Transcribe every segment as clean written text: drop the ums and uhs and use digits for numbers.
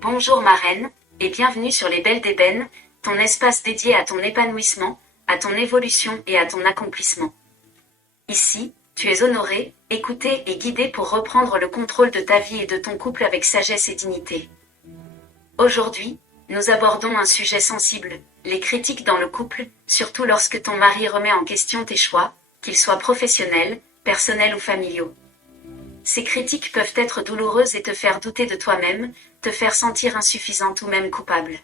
Bonjour ma reine, et bienvenue sur les Belles d'Ébène, ton espace dédié à ton épanouissement, à ton évolution et à ton accomplissement. Ici, tu es honorée, écoutée et guidée pour reprendre le contrôle de ta vie et de ton couple avec sagesse et dignité. Aujourd'hui, nous abordons un sujet sensible, les critiques dans le couple, surtout lorsque ton mari remet en question tes choix, qu'ils soient professionnels, personnels ou familiaux. Ces critiques peuvent être douloureuses et te faire douter de toi-même, te faire sentir insuffisante ou même coupable.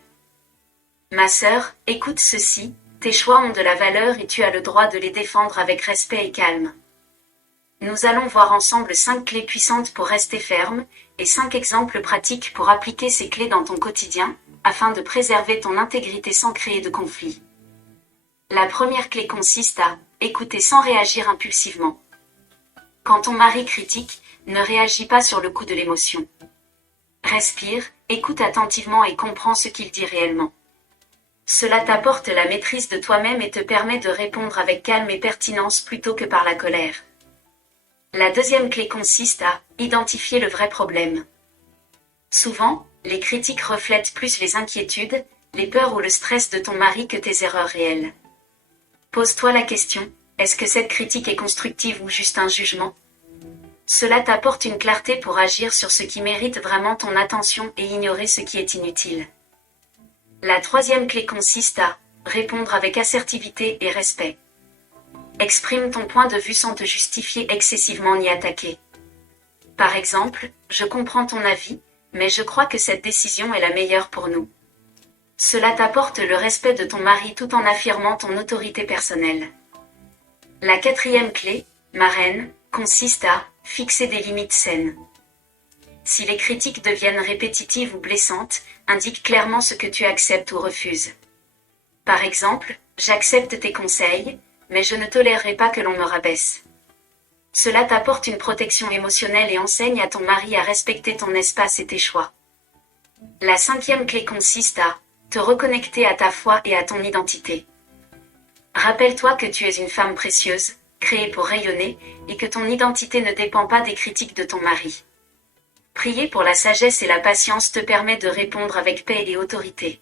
Ma sœur, écoute ceci, tes choix ont de la valeur et tu as le droit de les défendre avec respect et calme. Nous allons voir ensemble 5 clés puissantes pour rester ferme, et 5 exemples pratiques pour appliquer ces clés dans ton quotidien, afin de préserver ton intégrité sans créer de conflit. La première clé consiste à écouter sans réagir impulsivement. Quand ton mari critique, ne réagis pas sur le coup de l'émotion. Respire, écoute attentivement et comprends ce qu'il dit réellement. Cela t'apporte la maîtrise de toi-même et te permet de répondre avec calme et pertinence plutôt que par la colère. La deuxième clé consiste à identifier le vrai problème. Souvent, les critiques reflètent plus les inquiétudes, les peurs ou le stress de ton mari que tes erreurs réelles. Pose-toi la question, est-ce que cette critique est constructive ou juste un jugement ? Cela t'apporte une clarté pour agir sur ce qui mérite vraiment ton attention et ignorer ce qui est inutile. La troisième clé consiste à répondre avec assertivité et respect. Exprime ton point de vue sans te justifier excessivement ni attaquer. Par exemple, je comprends ton avis, mais je crois que cette décision est la meilleure pour nous. Cela t'apporte le respect de ton mari tout en affirmant ton autorité personnelle. La quatrième clé, ma reine, consiste à fixer des limites saines. Si les critiques deviennent répétitives ou blessantes, indique clairement ce que tu acceptes ou refuses. Par exemple, j'accepte tes conseils, mais je ne tolérerai pas que l'on me rabaisse. Cela t'apporte une protection émotionnelle et enseigne à ton mari à respecter ton espace et tes choix. La cinquième clé consiste à te reconnecter à ta foi et à ton identité. Rappelle-toi que tu es une femme précieuse, créée pour rayonner, et que ton identité ne dépend pas des critiques de ton mari. Prier pour la sagesse et la patience te permet de répondre avec paix et autorité.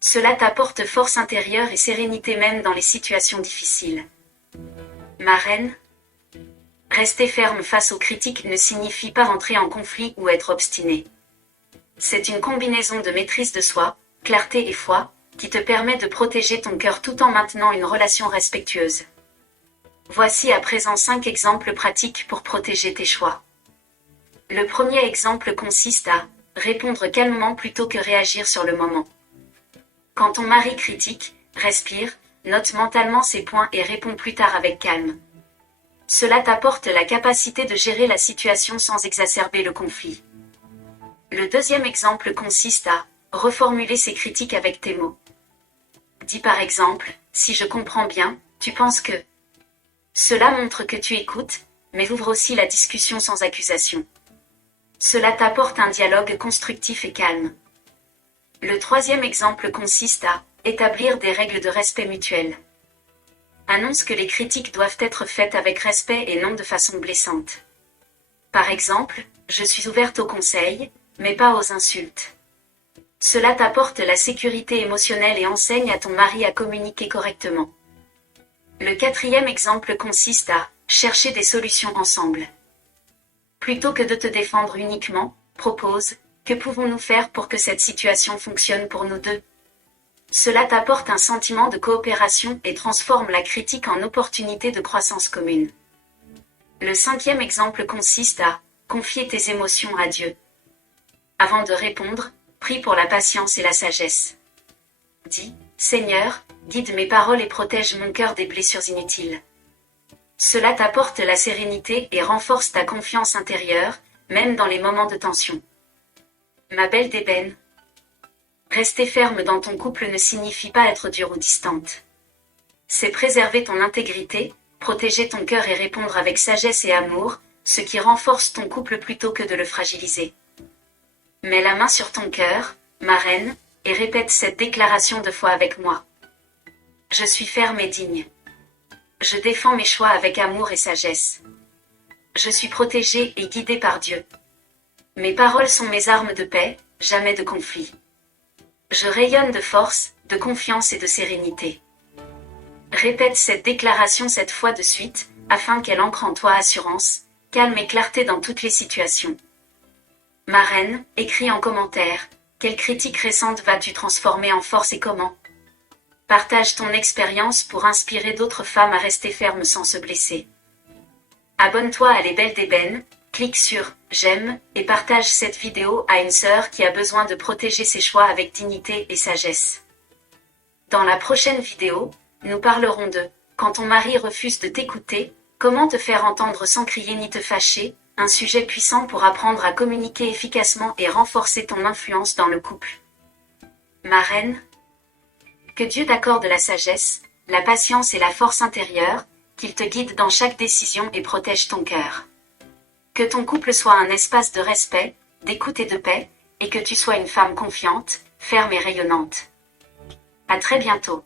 Cela t'apporte force intérieure et sérénité même dans les situations difficiles. Ma reine, rester ferme face aux critiques ne signifie pas entrer en conflit ou être obstiné. C'est une combinaison de maîtrise de soi, clarté et foi, qui te permet de protéger ton cœur tout en maintenant une relation respectueuse. Voici à présent 5 exemples pratiques pour protéger tes choix. Le premier exemple consiste à répondre calmement plutôt que réagir sur le moment. Quand ton mari critique, respire, note mentalement ses points et réponds plus tard avec calme. Cela t'apporte la capacité de gérer la situation sans exacerber le conflit. Le deuxième exemple consiste à reformuler ses critiques avec tes mots. Dis par exemple, si je comprends bien, tu penses que... Cela montre que tu écoutes, mais ouvre aussi la discussion sans accusation. Cela t'apporte un dialogue constructif et calme. Le troisième exemple consiste à établir des règles de respect mutuel. Annonce que les critiques doivent être faites avec respect et non de façon blessante. Par exemple, je suis ouverte aux conseils, mais pas aux insultes. Cela t'apporte la sécurité émotionnelle et enseigne à ton mari à communiquer correctement. Le quatrième exemple consiste à chercher des solutions ensemble. Plutôt que de te défendre uniquement, propose, que pouvons-nous faire pour que cette situation fonctionne pour nous deux ? Cela t'apporte un sentiment de coopération et transforme la critique en opportunité de croissance commune. Le cinquième exemple consiste à confier tes émotions à Dieu. Avant de répondre, prie pour la patience et la sagesse. Dis, Seigneur, guide mes paroles et protège mon cœur des blessures inutiles. Cela t'apporte la sérénité et renforce ta confiance intérieure, même dans les moments de tension. Ma belle d'ébène, rester ferme dans ton couple ne signifie pas être dure ou distante. C'est préserver ton intégrité, protéger ton cœur et répondre avec sagesse et amour, ce qui renforce ton couple plutôt que de le fragiliser. Mets la main sur ton cœur, ma reine, et répète cette déclaration de foi avec moi. Je suis ferme et digne. Je défends mes choix avec amour et sagesse. Je suis protégée et guidée par Dieu. Mes paroles sont mes armes de paix, jamais de conflit. Je rayonne de force, de confiance et de sérénité. Répète cette déclaration 7 fois de suite, afin qu'elle ancre en toi assurance, calme et clarté dans toutes les situations. Ma reine, écris en commentaire, quelle critique récente vas-tu transformer en force et comment? Partage ton expérience pour inspirer d'autres femmes à rester fermes sans se blesser. Abonne-toi à Les Belles d'Ébène, clique sur « J'aime » et partage cette vidéo à une sœur qui a besoin de protéger ses choix avec dignité et sagesse. Dans la prochaine vidéo, nous parlerons de « Quand ton mari refuse de t'écouter, comment te faire entendre sans crier ni te fâcher ?» Un sujet puissant pour apprendre à communiquer efficacement et renforcer ton influence dans le couple. Ma reine, que Dieu t'accorde la sagesse, la patience et la force intérieure, qu'il te guide dans chaque décision et protège ton cœur. Que ton couple soit un espace de respect, d'écoute et de paix, et que tu sois une femme confiante, ferme et rayonnante. À très bientôt.